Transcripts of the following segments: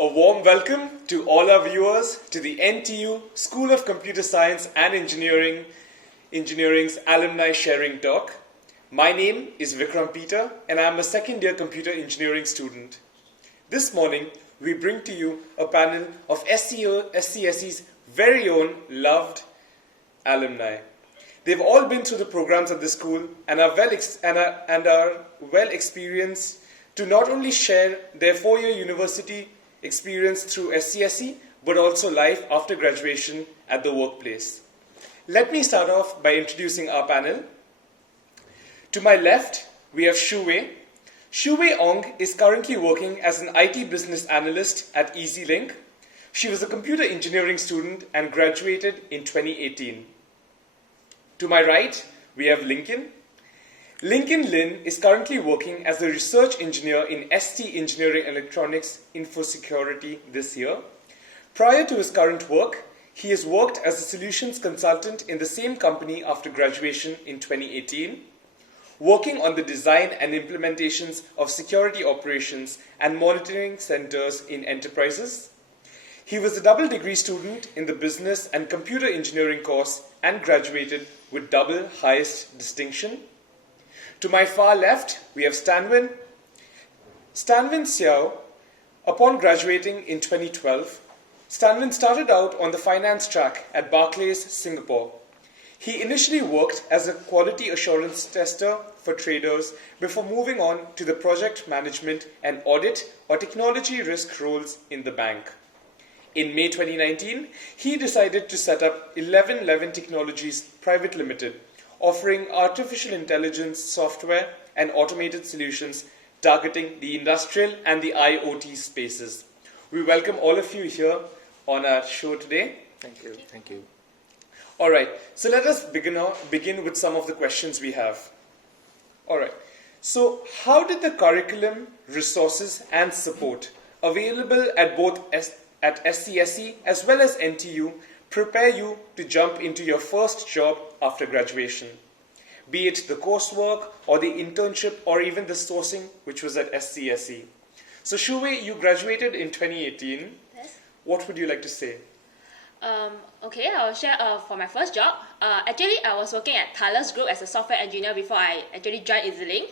A warm welcome to all our viewers to the NTU School of Computer Science and Engineering's Alumni Sharing Talk. My name is Vikram Peter and I am a second year computer engineering student. This morning, we bring to you a panel of SCSE's very own loved alumni. They've all been through the programs at the school and are well experienced to not only share their 4-year university experience through SCSE, but also life after graduation at the workplace. Let me start off by introducing our panel. To my left, we have Shu Wei. Shu Wei Ong is currently working as an IT business analyst at EasyLink. She was a computer engineering student and graduated in 2018. To my right, we have Lincoln. Lincoln Lin is currently working as a research engineer in ST Engineering Electronics Infosecurity this year. Prior to his current work, he has worked as a solutions consultant in the same company after graduation in 2018, working on the design and implementations of security operations and monitoring centers in enterprises. He was a double degree student in the business and computer engineering course and graduated with double highest distinction. To my far left, we have Stanwin. Stanwin Xiao, upon graduating in 2012, Stanwin started out on the finance track at Barclays, Singapore. He initially worked as a quality assurance tester for traders before moving on to the project management and audit or technology risk roles in the bank. In May 2019, he decided to set up 1111 Technologies Private Limited, offering artificial intelligence software and automated solutions targeting the industrial and the IoT spaces. We welcome all of you here on our show today. Thank you. Thank you. All right, so let us begin with some of the questions we have. All right, so how did the curriculum, resources and support available at both at SCSE as well as NTU prepare you to jump into your first job after graduation, be it the coursework or the internship or even the sourcing, which was at SCSE. So Shu Wei, you graduated in 2018. Yes. What would you like to say? Okay, I'll share for my first job. Actually, I was working at Thales Group as a software engineer before I actually joined EasyLink.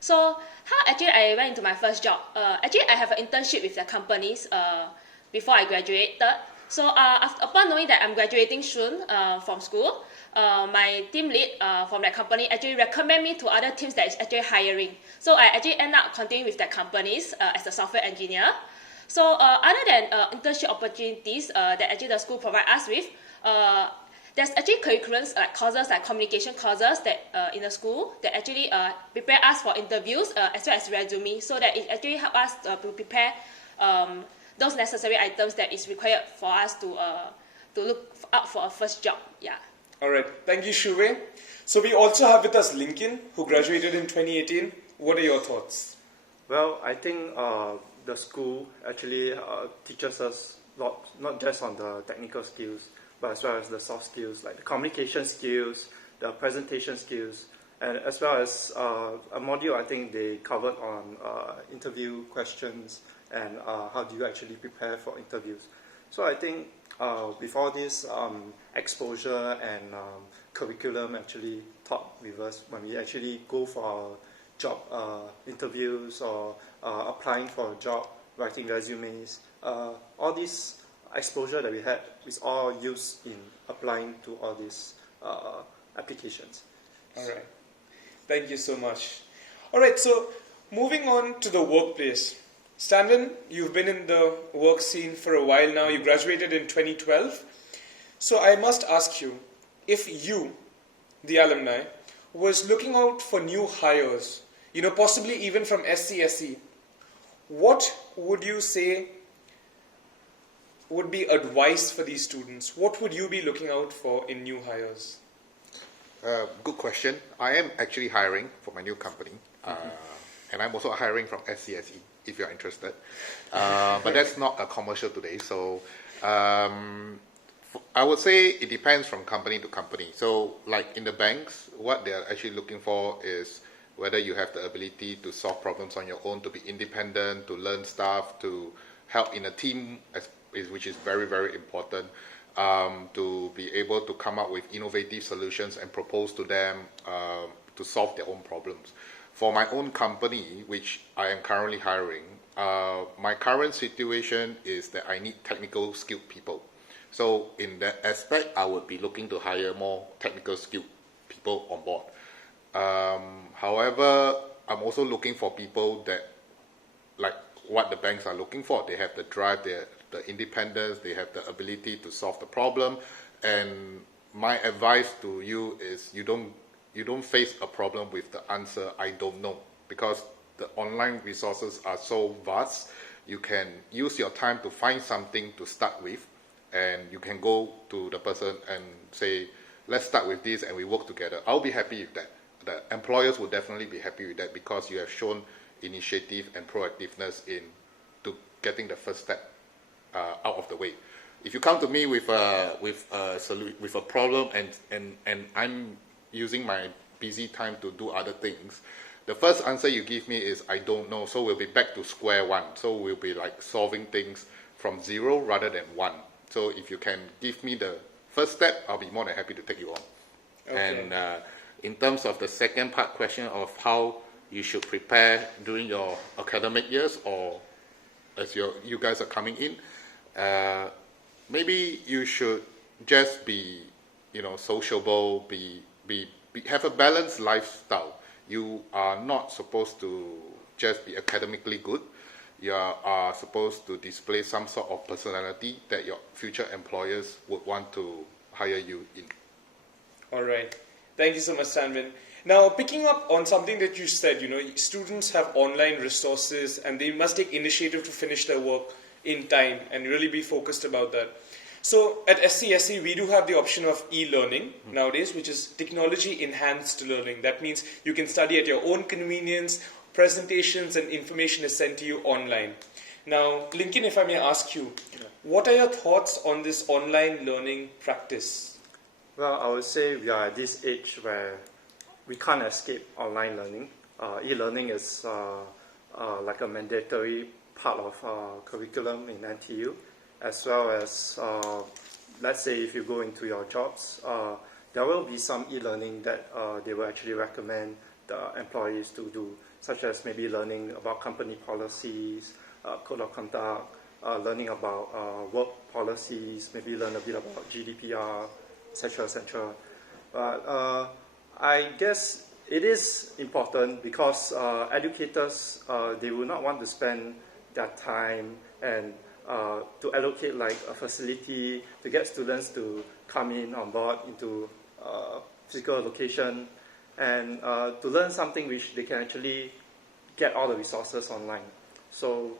So how actually I went into my first job? Actually, I have an internship with the companies before I graduated. So upon knowing that I'm graduating soon from school, my team lead from that company actually recommend me to other teams that is actually hiring. So I actually end up continuing with that companies as a software engineer. So other than internship opportunities that actually the school provide us with, there's actually curriculums like courses like communication courses that in the school that actually prepare us for interviews as well as resume, so that it actually help us to prepare those necessary items that is required for us to look out for a first job. Yeah. All right, thank you, Shu Wei. So we also have with us Lincoln, who graduated in 2018. What are your thoughts? Well, I think the school actually teaches us not just on the technical skills, but as well as the soft skills, like the communication skills, the presentation skills, and as well as a module I think they covered on interview questions and how do you actually prepare for interviews. So I think with all this exposure and curriculum actually taught with us when we actually go for our job interviews or applying for a job, writing resumes, all this exposure that we had is all used in applying to all these applications. All right, thank you so much. All right, so moving on to the workplace. Stanley, you've been in the work scene for a while now. You graduated in 2012. So I must ask you, if you, the alumni, was looking out for new hires, possibly even from SCSE, what would you say would be advice for these students? What would you be looking out for in new hires? Good question. I am actually hiring for my new company, and I'm also hiring from SCSE, if you're interested. But that's not a commercial today, so I would say it depends from company to company. So like in the banks, what they're actually looking for is whether you have the ability to solve problems on your own, to be independent, to learn stuff, to help in a team, which is very, very important, to be able to come up with innovative solutions and propose to them to solve their own problems. For my own company, which I am currently hiring, my current situation is that I need technical skilled people. So in that aspect, I would be looking to hire more technical skilled people on board. However, I'm also looking for people that, like what the banks are looking for. They have the drive, the independence, they have the ability to solve the problem. And my advice to you is you don't face a problem with the answer, I don't know, because the online resources are so vast. You can use your time to find something to start with, and you can go to the person and say, let's start with this and we work together. I'll be happy with that. The employers will definitely be happy with that because you have shown initiative and proactiveness to getting the first step out of the way. If you come to me with a problem and I'm using my busy time to do other things, the first answer you give me is I don't know. So we'll be back to square one. So we'll be like solving things from 0 rather than 1. So if you can give me the first step, I'll be more than happy to take you on. Okay. And in terms of the second part question of how you should prepare during your academic years or as you guys are coming in, maybe you should just be, sociable, have a balanced lifestyle. You are not supposed to just be academically good. You are supposed to display some sort of personality that your future employers would want to hire you in. All right. Thank you so much, Sanvin. Now, picking up on something that you said, students have online resources and they must take initiative to finish their work in time and really be focused about that. So at SCSE, we do have the option of e-learning nowadays, which is technology-enhanced learning. That means you can study at your own convenience, presentations and information is sent to you online. Now, Lincoln, if I may ask you, what are your thoughts on this online learning practice? Well, I would say we are at this age where we can't escape online learning. E-learning is like a mandatory part of curriculum in NTU, as well as, let's say if you go into your jobs, there will be some e-learning that they will actually recommend the employees to do, such as maybe learning about company policies, code of conduct, learning about work policies, maybe learn a bit about GDPR, etc., etc. But I guess it is important because educators, they will not want to spend their time and to allocate like a facility to get students to come in on board into physical location and to learn something which they can actually get all the resources online. So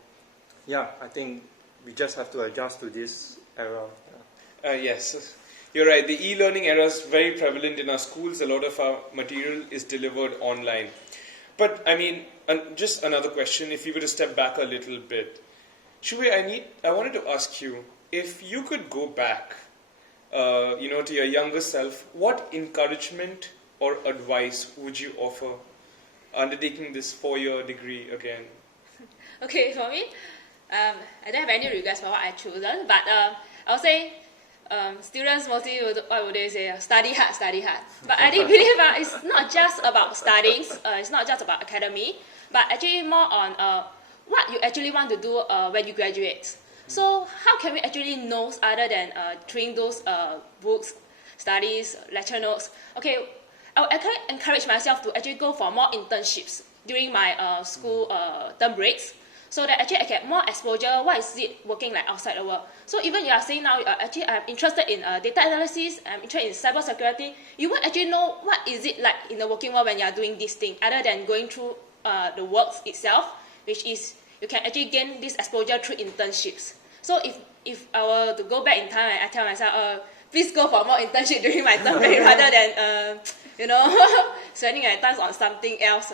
yeah, I think we just have to adjust to this era. Yes, you're right. The e-learning era is very prevalent in our schools. A lot of our material is delivered online. But I mean, just another question, if you were to step back a little bit. Shuwei, I wanted to ask you, if you could go back, to your younger self, what encouragement or advice would you offer undertaking this 4-year degree again? Okay, for me, I don't have any regrets for what I chosen, but I would say students mostly, what would they say? Study hard, study hard. But I believe it's not just about studying, it's not just about academy, but actually more on what you actually want to do when you graduate. So how can we actually know other than reading those books, studies, lecture notes? Okay, I would actually encourage myself to actually go for more internships during my school term breaks, so that actually I get more exposure. What is it working like outside the world? So even you are saying now, I'm interested in data analysis, I'm interested in cybersecurity, you won't actually know what is it like in the working world when you are doing this thing, other than going through the works itself, which is you can actually gain this exposure through internships. So if I were to go back in time, I tell myself, please go for more internship during my term break rather than spending my time on something else.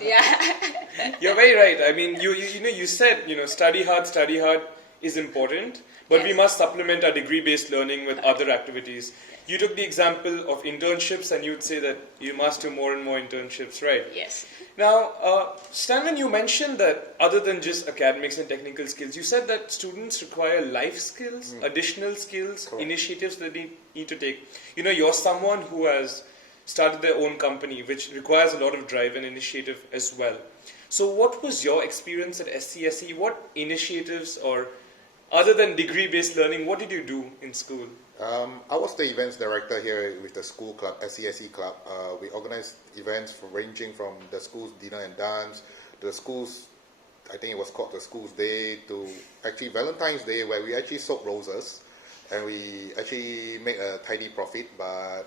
Yeah. You're very right. I mean, you said, study hard, is important, but we Yes. must supplement our degree-based learning with other activities. You took the example of internships, and you'd say that you must do more and more internships, right? Yes. Now, Stanley, you mentioned that other than just academics and technical skills, you said that students require life skills, additional skills, Correct. initiatives that they need to take. You know, you're someone who has started their own company, which requires a lot of drive and initiative as well. So what was your experience at SCSE? What initiatives, or other than degree-based learning, what did you do in school? I was the events director here with the school club, SCSE club. We organized events ranging from the school's dinner and dance, to the school's, I think it was called the school's day, to actually Valentine's Day, where we actually sold roses, and we actually made a tidy profit. But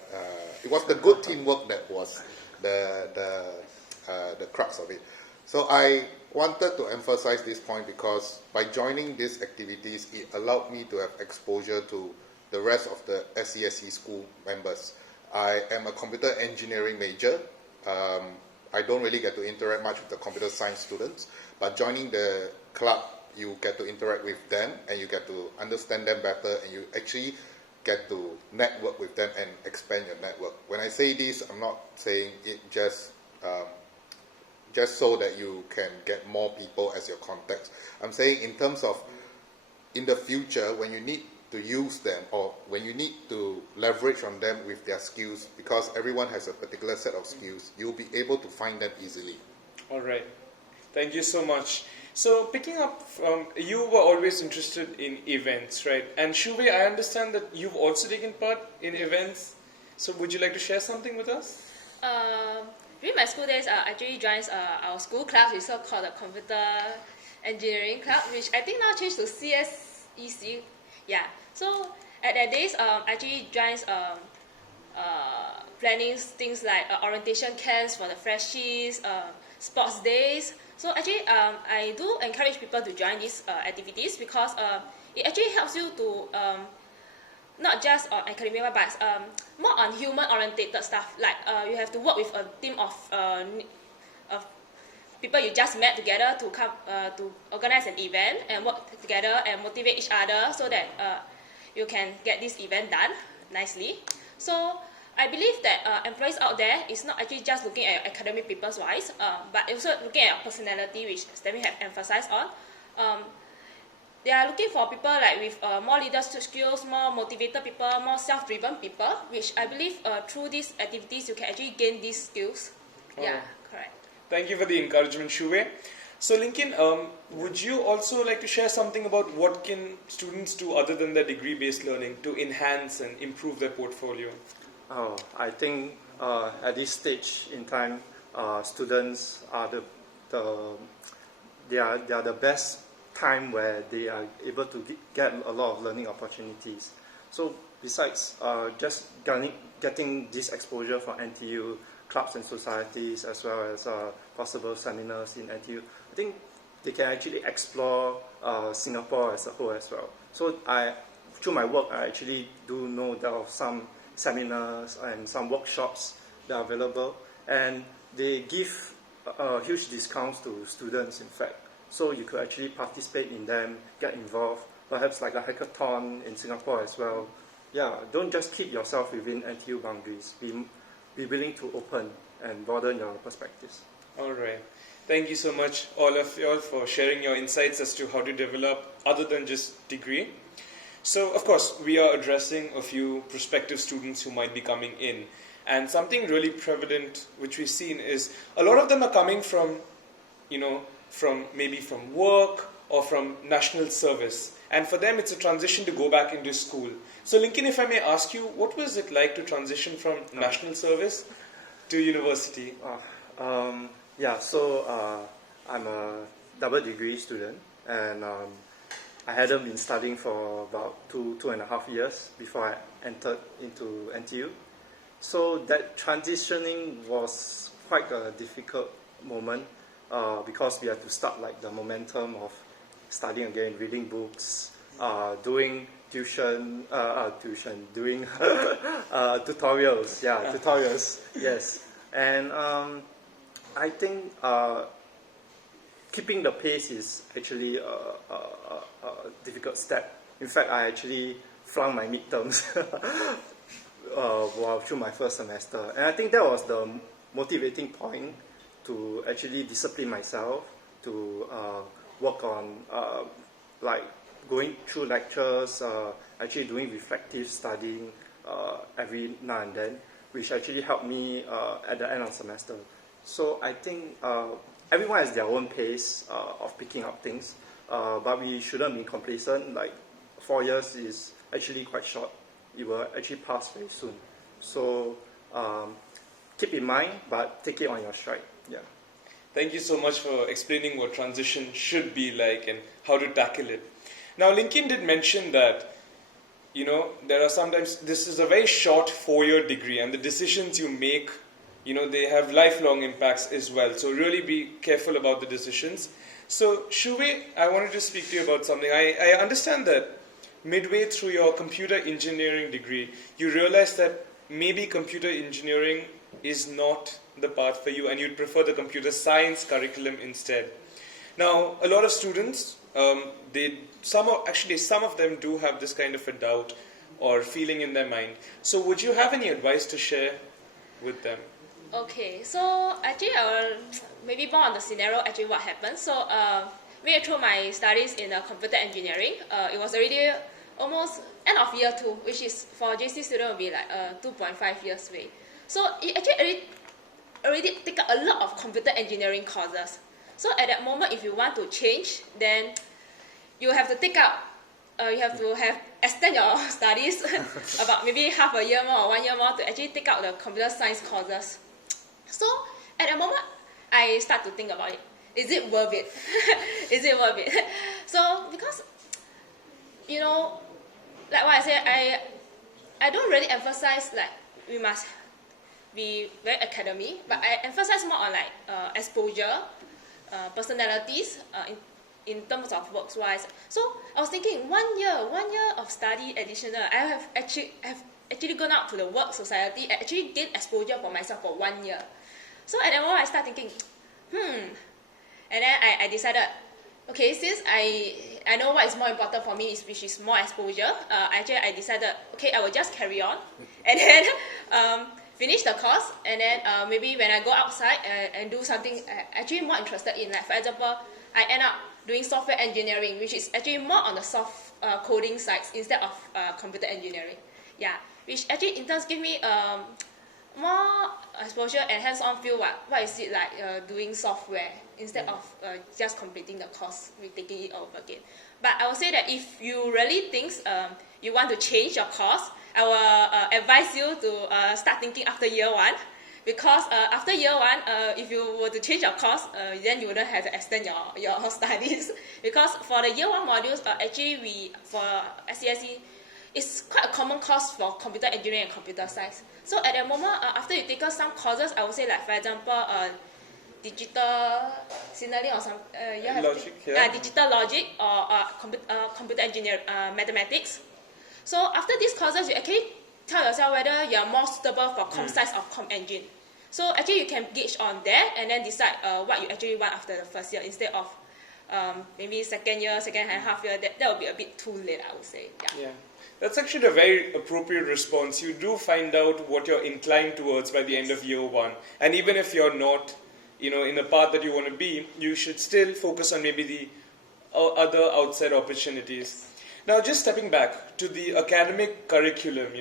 it was the good teamwork that was the crux of it. So I wanted to emphasize this point because by joining these activities, it allowed me to have exposure to the rest of the SCSE school members. I am a computer engineering major. I don't really get to interact much with the computer science students, but joining the club, you get to interact with them and you get to understand them better, and you actually get to network with them and expand your network. When I say this, I'm not saying it just so that you can get more people as your contacts. I'm saying in terms of in the future, when you need to use them, or when you need to leverage on them with their skills, because everyone has a particular set of skills, you'll be able to find them easily. All right. Thank you so much. So picking up from, you were always interested in events, right? And Shuve, I understand that you've also taken part in events. So would you like to share something with us? During my school days, I actually joined our school club, which is called the Computer Engineering Club, which I think now changed to SCSE. Yeah. So at that days, I actually joined planning things like orientation camps for the freshies, sports days. So actually, I do encourage people to join these activities because it actually helps you to not just on academic, but more on human-orientated stuff. Like you have to work with a team of people you just met together to come to organize an event and work together and motivate each other so that you can get this event done nicely. So I believe that employees out there is not actually just looking at your academic papers wise, but also looking at your personality, which Stemi have emphasized on. They are looking for people like with more leadership skills, more motivated people, more self-driven people, which I believe through these activities you can actually gain these skills. Yeah, correct. Thank you for the encouragement, Shuve. So Lincoln, would you also like to share something about what can students do other than their degree-based learning to enhance and improve their portfolio? Oh, I think at this stage in time, students are they are the best time where they are able to get a lot of learning opportunities. So besides just getting this exposure from NTU clubs and societies, as well as possible seminars in NTU, I think they can actually explore Singapore as a whole as well. So through my work, I actually do know there are some seminars and some workshops that are available, and they give huge discounts to students, in fact. So you could actually participate in them, get involved, perhaps like a hackathon in Singapore as well. Yeah, don't just keep yourself within NTU boundaries. Be willing to open and broaden your perspectives. All right. Thank you so much, all of you all, for sharing your insights as to how to develop other than just degree. So, of course, we are addressing a few prospective students who might be coming in. And something really prevalent, which we've seen, is a lot of them are coming from, maybe from work or from national service. And for them, it's a transition to go back into school. So, Lincoln, if I may ask you, what was it like to transition from national service to university? I'm a double degree student, and I hadn't been studying for about two and a half years before I entered into NTU. So that transitioning was quite a difficult moment because we had to start like the momentum of studying again, reading books, doing tuition, doing tutorials. Yeah, tutorials. Yes, and I think keeping the pace is actually difficult step. In fact, I actually flunked my midterms through my first semester. And I think that was the motivating point to actually discipline myself, to work on like going through lectures, actually doing reflective studying every now and then, which actually helped me at the end of the semester. So I think everyone has their own pace of picking up things, but we shouldn't be complacent. Like 4 years is actually quite short. It will actually pass very soon. So keep in mind, but take it on your stride. Yeah. Thank you so much for explaining what transition should be like and how to tackle it. Now, Lincoln did mention that, there are sometimes, this is a very short 4-year degree, and the decisions you make, they have lifelong impacts as well. So really be careful about the decisions. So, Shuwei, I wanted to speak to you about something. I understand that midway through your computer engineering degree, you realized that maybe computer engineering is not the path for you and you'd prefer the computer science curriculum instead. Now, a lot of students, some of them do have this kind of a doubt or feeling in their mind. So would you have any advice to share with them? Okay, so actually I will maybe more on the scenario actually what happened. So midway through my studies in computer engineering, it was already almost end of year 2, which is for JC student will be like 2.5 years way. So it actually already take up a lot of computer engineering courses. So at that moment, if you want to change, then you have to take up, extend your studies about maybe half a year more or 1 year more to actually take out the computer science courses. So at that moment, I start to think about it. Is it worth it? Is it worth it? So because, like what I said, I don't really emphasize like we must be very academic, but I emphasize more on like exposure, personalities in terms of works wise. So I was thinking 1 year of study additional. I have actually gone out to the work society and actually gained exposure for myself for 1 year. So at that moment I start thinking, and then I decided, okay, since I know what is more important for me, which is more exposure, I decided, okay, I will just carry on and then finish the course, and then maybe when I go outside and do something actually more interested in, like for example, I end up doing software engineering, which is actually more on the soft coding side instead of computer engineering. Yeah, which actually in turn give me more exposure and hands-on feel what is it like doing software instead of just completing the course, retaking it over again. But I would say that if you really think you want to change your course, I will advise you to start thinking after year 1, because after year 1, if you were to change your course, then you wouldn't have to extend your studies. Because for the year 1 modules, actually for SCSE, it's quite a common course for computer engineering and computer science. So at the moment, after you take some courses, I would say like for example, digital signaling or some logic, yeah. digital logic or computer engineering, mathematics. So after these courses, you actually tell yourself whether you are more suitable for com science or com engine. So actually you can gauge on that and then decide what you actually want after the first year instead of maybe second and half year. That would be a bit too late, I would say. Yeah. That's actually a very appropriate response. You do find out what you're inclined towards by the end of year 1. And even if you're not, in the path that you want to be, you should still focus on maybe the other outside opportunities. Now, just stepping back to the academic curriculum,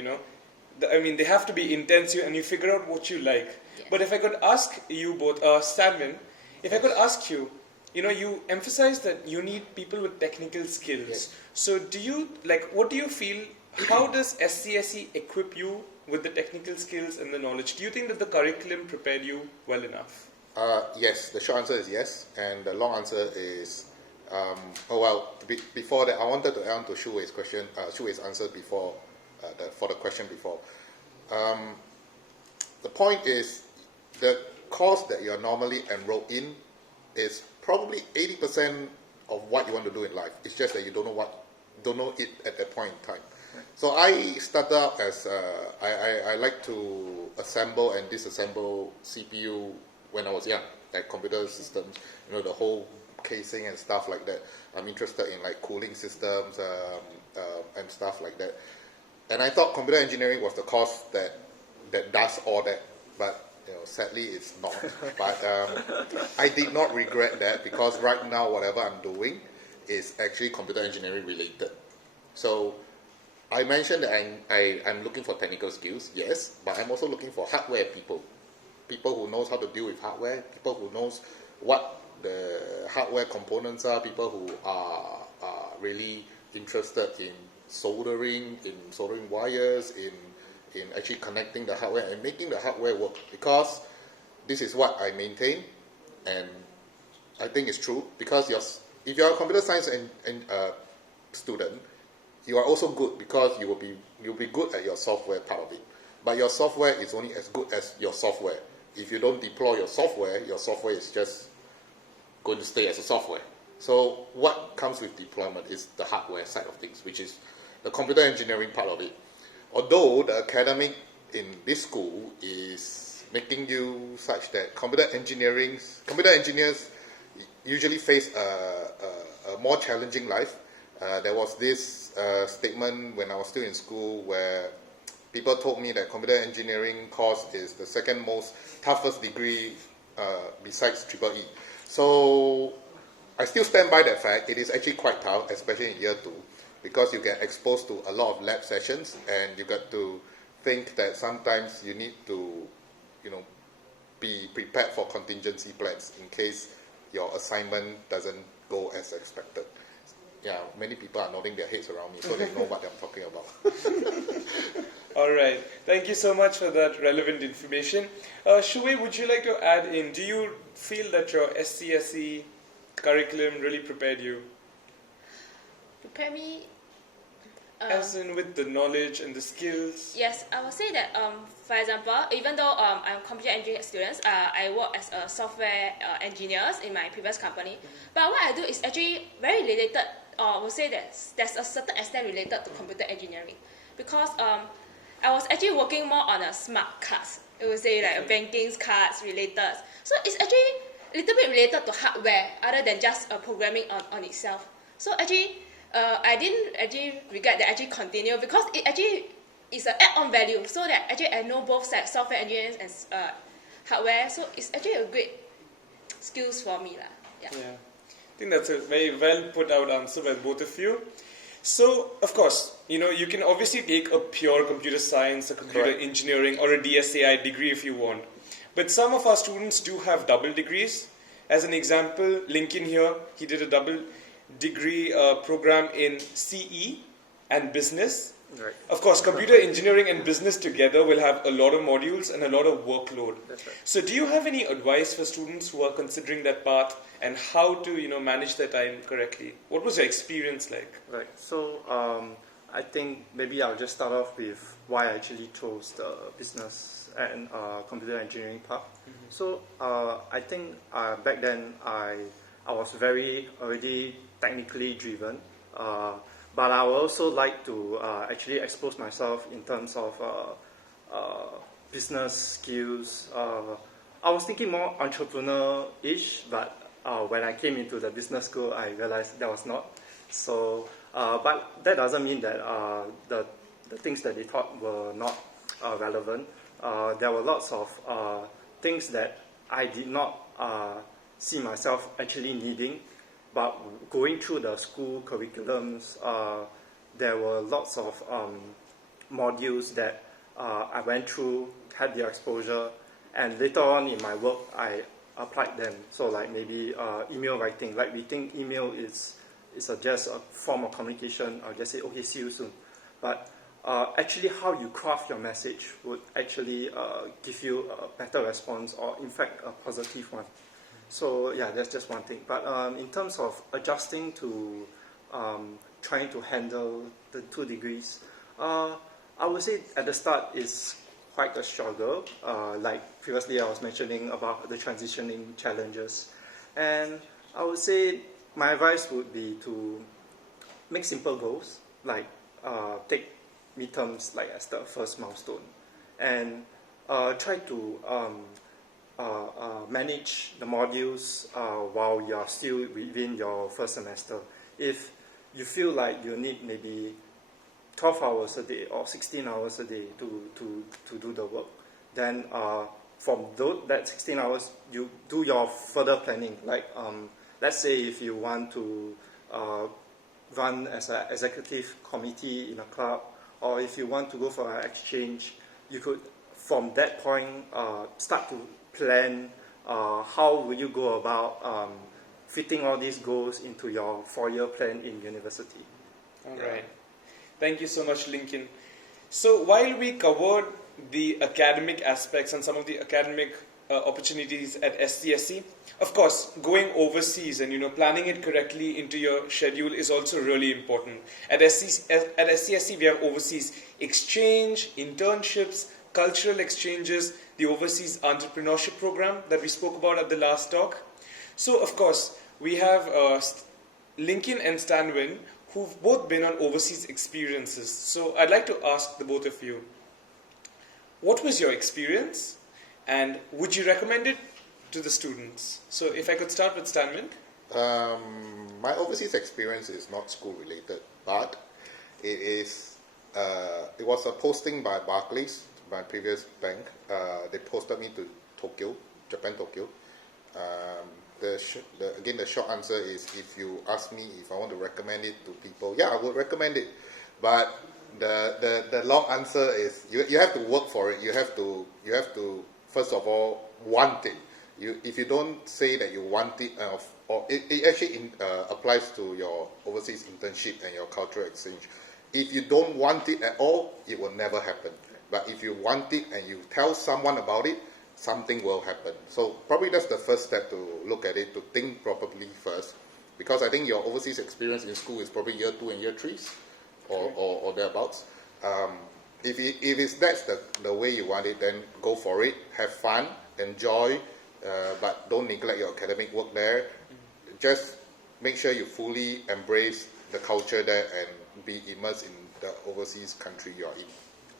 they have to be intensive and you figure out what you like. Yeah. But if I could ask you both, Stanwin, if I could ask you, you emphasize that you need people with technical skills. Yes. So what do you feel, how does SCSE equip you with the technical skills and the knowledge? Do you think that the curriculum prepared you well enough? Yes, the short answer is yes, and the long answer is, before that, I wanted to add on to Shuwei's question, Shuwei's answer before, for the question before. The point is, the course that you're normally enrolled in is probably 80% of what you want to do in life. It's just that you don't know it at that point in time. So I started out as I like to assemble and disassemble CPU when I was young, like computer systems, the whole casing and stuff like that. I'm interested in like cooling systems and stuff like that. And I thought computer engineering was the course that does all that, but sadly it's not. But I did not regret that, because right now whatever I'm doing is actually computer engineering related. So I mentioned that I'm looking for technical skills, yes, but I'm also looking for hardware people who knows how to deal with hardware, people who knows what the hardware components are, people who are really interested in soldering wires, in actually connecting the hardware and making the hardware work, because this is what I maintain, and I think it's true, because if you're a computer science student, you are also good because you'll be good at your software part of it. But your software is only as good as your software. If you don't deploy your software is just going to stay as a software. So what comes with deployment is the hardware side of things, which is the computer engineering part of it. Although the academic in this school is making you such that computer engineers usually face a more challenging life. There was this statement when I was still in school where people told me that computer engineering course is the second most toughest degree besides EEE. So I still stand by that fact. It is actually quite tough, especially in year 2, because you get exposed to a lot of lab sessions, and you got to think that sometimes you need to, be prepared for contingency plans in case your assignment doesn't go as expected. Yeah, many people are nodding their heads around me, so they know what I'm talking about. All right. Thank you so much for that relevant information. Shuwei, would you like to add in, do you feel that your SCSE curriculum really prepared you? Prepare me. As in with the knowledge and the skills? Yes, I would say that, for example, even though I'm computer engineering students, I work as a software engineer in my previous company. But what I do is actually very related, or I would say that there's a certain extent related to computer engineering. Because I was actually working more on a smart cards. It would say like banking cards related. So it's actually a little bit related to hardware other than just programming on itself. So actually, I didn't actually regret that I actually continue, because it actually is an add-on value, so that actually I know both sides, software engineering and hardware. So it's actually a great skills for me. Yeah. I think that's a very well put out answer by both of you. So, of course, you can obviously take a pure computer science, a computer Correct. engineering, or a DSAI degree if you want. But some of our students do have double degrees. As an example, Lincoln here, he did a double degree program in CE and business. Right. Of course, computer engineering and business together will have a lot of modules and a lot of workload. That's right. So do you have any advice for students who are considering that path and how to manage their time correctly? What was your experience like? Right. So I think maybe I'll just start off with why I actually chose the business and computer engineering path. So I think back then I was very already technically driven, but I would also like to actually expose myself in terms of business skills. I was thinking more entrepreneur-ish, but when I came into the business school, I realized that was not. So, but that doesn't mean that the things that they taught were not relevant. There were lots of things that I did not see myself actually needing, but going through the school curriculums, there were lots of modules that I went through, had the exposure, and later on in my work, I applied them. So like maybe email writing, like we think email is just a form of communication. I'll just say, okay, see you soon. But actually how you craft your message would actually give you a better response, or in fact a positive one. So yeah, that's just one thing. But in terms of adjusting to trying to handle the 2 degrees, I would say at the start it's quite a struggle. Like previously I was mentioning about the transitioning challenges. And I would say my advice would be to make simple goals, like take midterms like as the first milestone, and try to manage the modules while you are still within your first semester. If you feel like you need maybe 12 hours a day or 16 hours a day to do the work, then from that 16 hours, you do your further planning. Like, let's say if you want to run as an executive committee in a club, or if you want to go for an exchange, you could, from that point, start to plan how will you go about fitting all these goals into your 4-year plan in university. All right. Thank you so much, Lincoln. So while we covered the academic aspects and some of the academic opportunities at SCSE, of course, going overseas and planning it correctly into your schedule is also really important. At SCSE, we have overseas exchange, internships, cultural exchanges, the overseas entrepreneurship program that we spoke about at the last talk. So, of course, we have Lincoln and Stanwin, who've both been on overseas experiences. So I'd like to ask the both of you, what was your experience and would you recommend it to the students? So if I could start with Stanwin. My overseas experience is not school related, but it was a posting by Barclays, my previous bank. They posted me to Tokyo, Japan, Tokyo. Again, the short answer is, if you ask me if I want to recommend it to people, yeah, I would recommend it. But the long answer is you have to work for it. You have to first of all want it. If you don't say that you want it, or it actually applies to your overseas internship and your cultural exchange. If you don't want it at all, it will never happen. But if you want it and you tell someone about it, something will happen. So probably that's the first step to look at it, to think properly first. Because I think your overseas experience in school is probably year 2 and year 3, or thereabouts. If that's the way you want it, then go for it. Have fun, enjoy, but don't neglect your academic work there. Just make sure you fully embrace the culture there and be immersed in the overseas country you're in.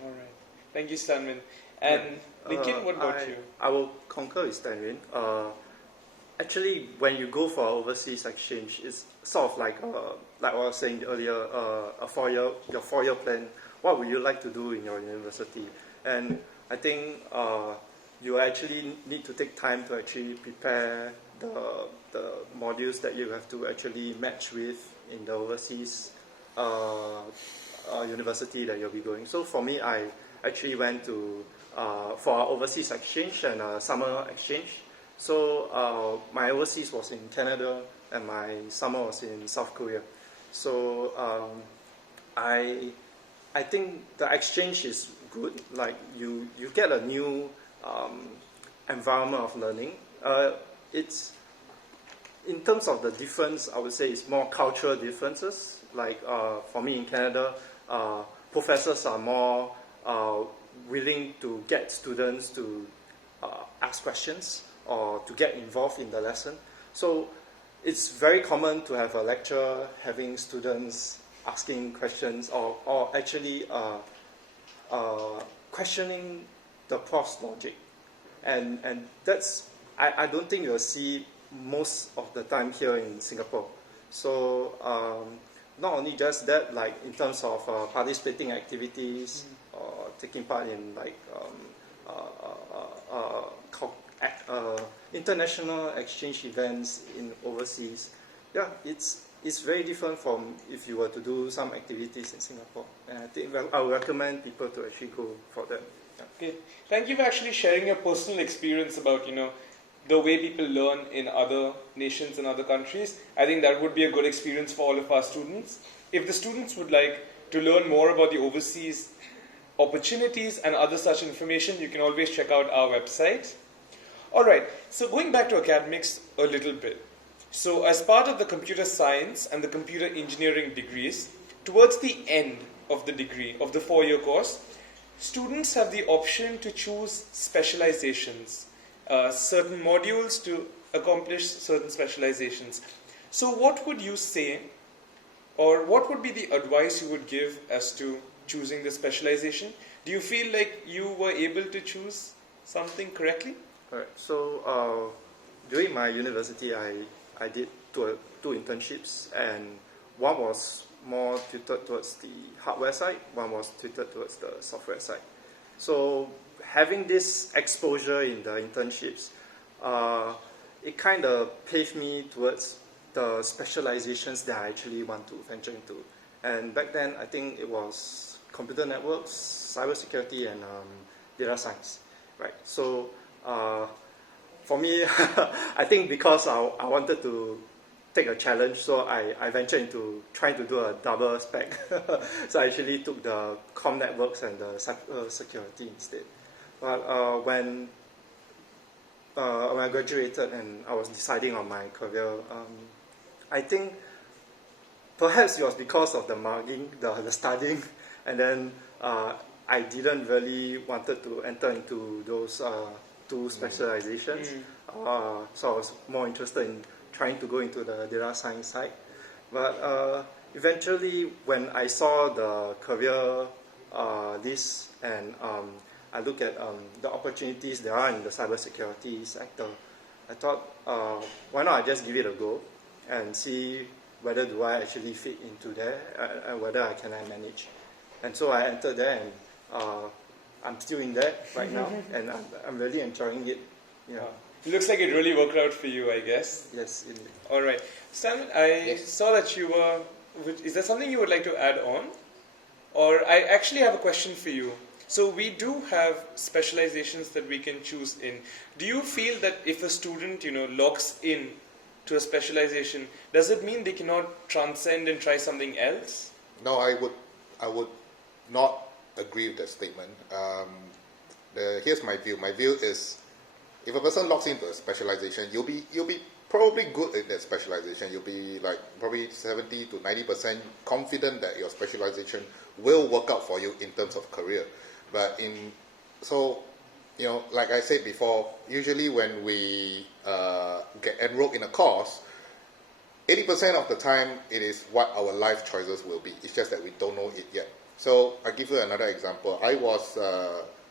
All right. Thank you, Stanwin. And Lincoln, what about you? I will concur with Stanwin. Actually, when you go for overseas exchange, it's sort of like what I was saying earlier, your 4-year plan. What would you like to do in your university? And I think you actually need to take time to actually prepare the modules that you have to actually match with in the overseas university that you'll be going. So for me, I actually went to for our overseas exchange and summer exchange. So my overseas was in Canada and my summer was in South Korea. So I think the exchange is good. Like you get a new environment of learning. It's in terms of the difference, I would say it's more cultural differences. Like for me in Canada, professors are more willing to get students to ask questions or to get involved in the lesson. So it's very common to have a lecture having students asking questions or actually questioning the prof's logic. And that's, I don't think you'll see most of the time here in Singapore. So not only just that, like in terms of participating activities, or taking part in like international exchange events in overseas, yeah, it's very different from if you were to do some activities in Singapore. And I think I would recommend people to actually go for them. Yeah. Okay, thank you for actually sharing your personal experience about the way people learn in other nations and other countries. I think that would be a good experience for all of our students. If the students would like to learn more about the overseas opportunities and other such information, you can always check out our website. Alright, so going back to academics a little bit. So as part of the computer science and the computer engineering degrees, towards the end of the degree, of the 4-year course, students have the option to choose specializations, certain modules to accomplish certain specializations. So what would you say, or what would be the advice you would give as to choosing the specialization? Do you feel like you were able to choose something correctly? Alright, so during my university, I did two internships, and one was more tilted towards the hardware side, one was tilted towards the software side. So having this exposure in the internships, it kind of paved me towards the specializations that I actually want to venture into. And back then, I think it was computer networks, cybersecurity, and data science, right? So for me, I think because I wanted to take a challenge, so I ventured into trying to do a double spec. So I actually took the com networks and the security instead. But when I graduated and I was deciding on my career, I think perhaps it was because of the mugging, the studying, and then I didn't really wanted to enter into those two specializations. So I was more interested in trying to go into the data science side. But eventually, when I saw the career list and I look at the opportunities there are in the cybersecurity sector, I thought, why not I just give it a go and see whether do I actually fit into there and whether I can manage. And so I entered there, and I'm still in there right now, and I'm really enjoying it. Yeah. It looks like it really worked out for you, I guess. Yes, indeed. All right. Stan, I saw that you were... Is there something you would like to add on? Or I actually have a question for you. So we do have specializations that we can choose in. Do you feel that if a student, locks in to a specialization, does it mean they cannot transcend and try something else? No, I would not agree with that statement. Here's my view. My view is, if a person locks into a specialization, you'll be probably good at that specialization. You'll be like probably 70 to 90% confident that your specialization will work out for you in terms of career. But like I said before, usually when we get enrolled in a course, 80% of the time it is what our life choices will be. It's just that we don't know it yet. So I'll give you another example. I was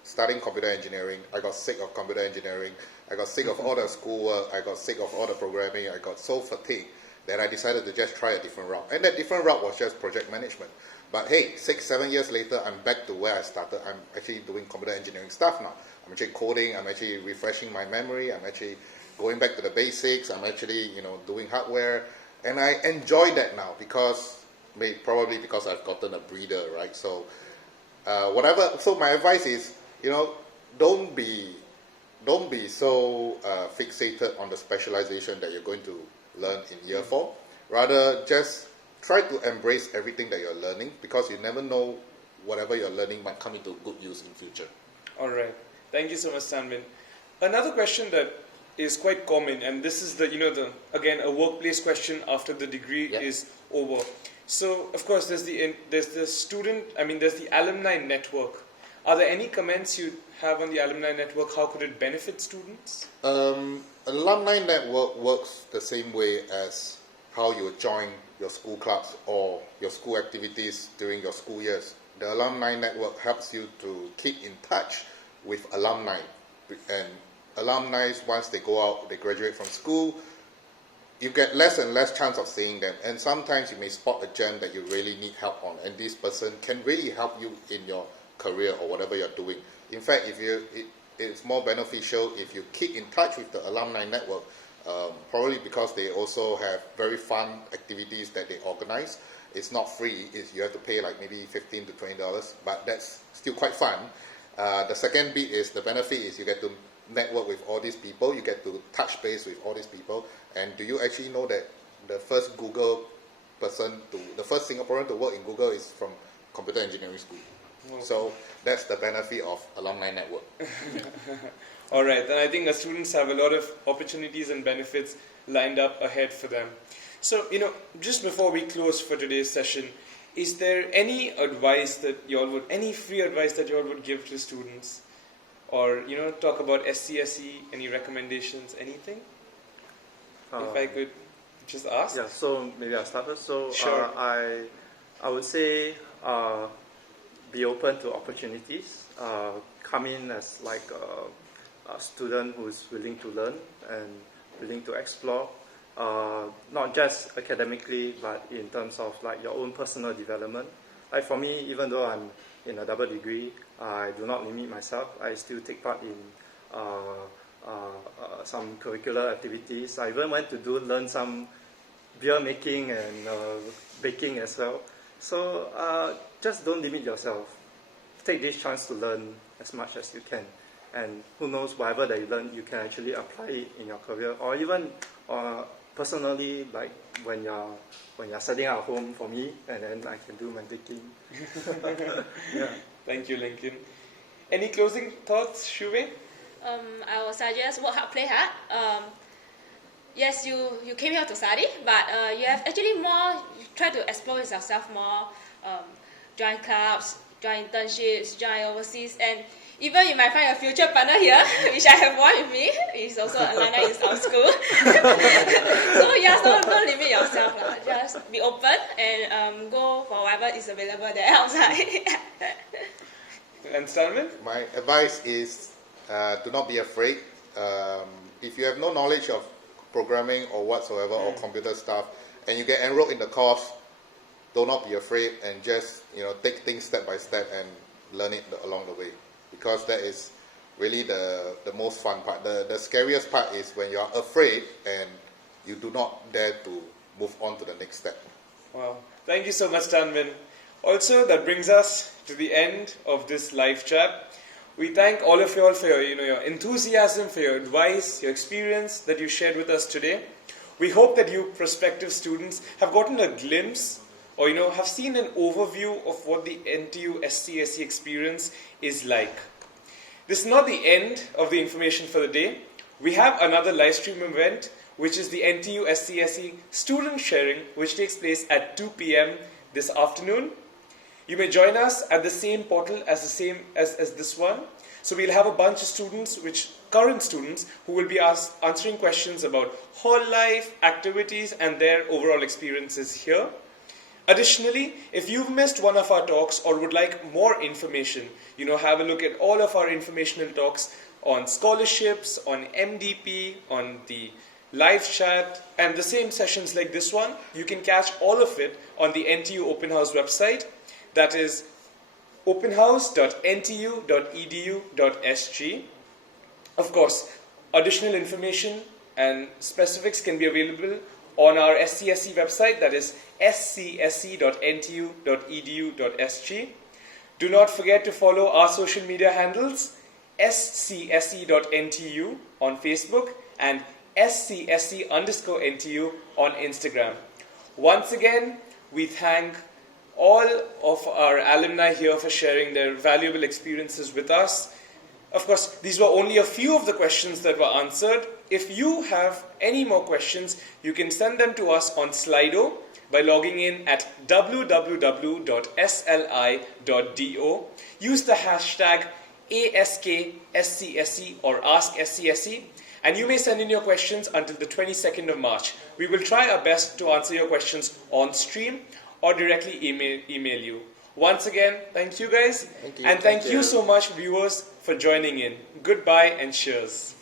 studying computer engineering. I got sick of computer engineering. I got sick of all the schoolwork. I got sick of all the programming. I got so fatigued that I decided to just try a different route. And that different route was just project management. But hey, 6-7 years later, I'm back to where I started. I'm actually doing computer engineering stuff now. I'm actually coding. I'm actually refreshing my memory. I'm actually going back to the basics. I'm actually, doing hardware. And I enjoy that now probably because I've gotten a breather, right? So whatever. So my advice is, don't be so fixated on the specialization that you're going to learn in year 4. Rather, just try to embrace everything that you're learning, because you never know whatever you're learning might come into good use in future. All right. Thank you so much, Sanvin. Another question that is quite common, and this is again a workplace question after the degree is over. So of course there's the Alumni Network. Are there any comments you have on the Alumni Network? How could it benefit students? Alumni Network works the same way as how you join your school clubs or your school activities during your school years. The Alumni Network helps you to keep in touch with alumni. And alumni, once they go out, they graduate from school, you get less and less chance of seeing them. And sometimes you may spot a gem that you really need help on, and this person can really help you in your career or whatever you're doing. In fact, it's more beneficial if you keep in touch with the Alumni Network, probably because they also have very fun activities that they organize. It's not free. You have to pay like maybe $15 to $20, but that's still quite fun. The second bit is the benefit is you get to network with all these people. You get to touch base with all these people. And do you actually know that the first Singaporean to work in Google is from computer engineering school? Okay. So that's the benefit of Alumni Network. All right, then I think the students have a lot of opportunities and benefits lined up ahead for them. So, just before we close for today's session, is there any advice that any free advice that you all would give to students? Or, talk about SCSE, any recommendations, anything? If I could just ask? Yeah, so maybe I'll start first. So sure. I would say be open to opportunities. Come in as like a student who's willing to learn and willing to explore, not just academically, but in terms of like your own personal development. Like for me, even though I'm in a double degree, I do not limit myself. I still take part in some curricular activities. I even went to learn some beer making and baking as well. So just don't limit yourself. Take this chance to learn as much as you can. And who knows, whatever that you learn, you can actually apply it in your career, or even personally, like when you're studying at home for me, and then I can do my baking. Yeah. Thank you, Lincoln. Any closing thoughts, Shuwei? I would suggest work hard, play hard. Yes, you came here to study, but you have actually try to explore yourself more, join clubs, join internships, join overseas, and even you might find a future partner here, which I have one with me. He's also an alumni in our school. So yes, don't limit yourself. Just be open and go for whatever is available there outside. And Salman? My advice is do not be afraid. If you have no knowledge of programming or whatsoever or computer stuff, and you get enrolled in the course, do not be afraid and just take things step by step and learn it along the way, because that is really the most fun part. The scariest part is when you are afraid and you do not dare to move on to the next step. Wow. Thank you so much, Tanvin. Also, that brings us to the end of this live chat. We thank all of you all for your enthusiasm, for your advice, your experience that you shared with us today. We hope that you prospective students have gotten a glimpse or have seen an overview of what the NTU SCSE experience is like. This is not the end of the information for the day. We have another live stream event, which is the NTU SCSE student sharing, which takes place at 2 p.m. this afternoon. You may join us at the same portal as this one. So we'll have a bunch of students, current students, who will be answering questions about hall life, activities, and their overall experiences here. Additionally, if you've missed one of our talks or would like more information, have a look at all of our informational talks on scholarships, on MDP, on the live chat, and the same sessions like this one. You can catch all of it on the NTU Open House website. That is openhouse.ntu.edu.sg. Of course, additional information and specifics can be available on our SCSE website, that is scse.ntu.edu.sg. Do not forget to follow our social media handles, scse.ntu on Facebook and scse_NTU on Instagram. Once again, we thank all of our alumni here for sharing their valuable experiences with us. Of course, these were only a few of the questions that were answered. If you have any more questions, you can send them to us on Slido by logging in at www.sli.do. Use the hashtag AskSCSE or AskSCSE, and you may send in your questions until the 22nd of March. We will try our best to answer your questions on stream or directly email you. Once again, thank you guys. Thank you. And thank you so much, viewers, for joining in. Goodbye and cheers.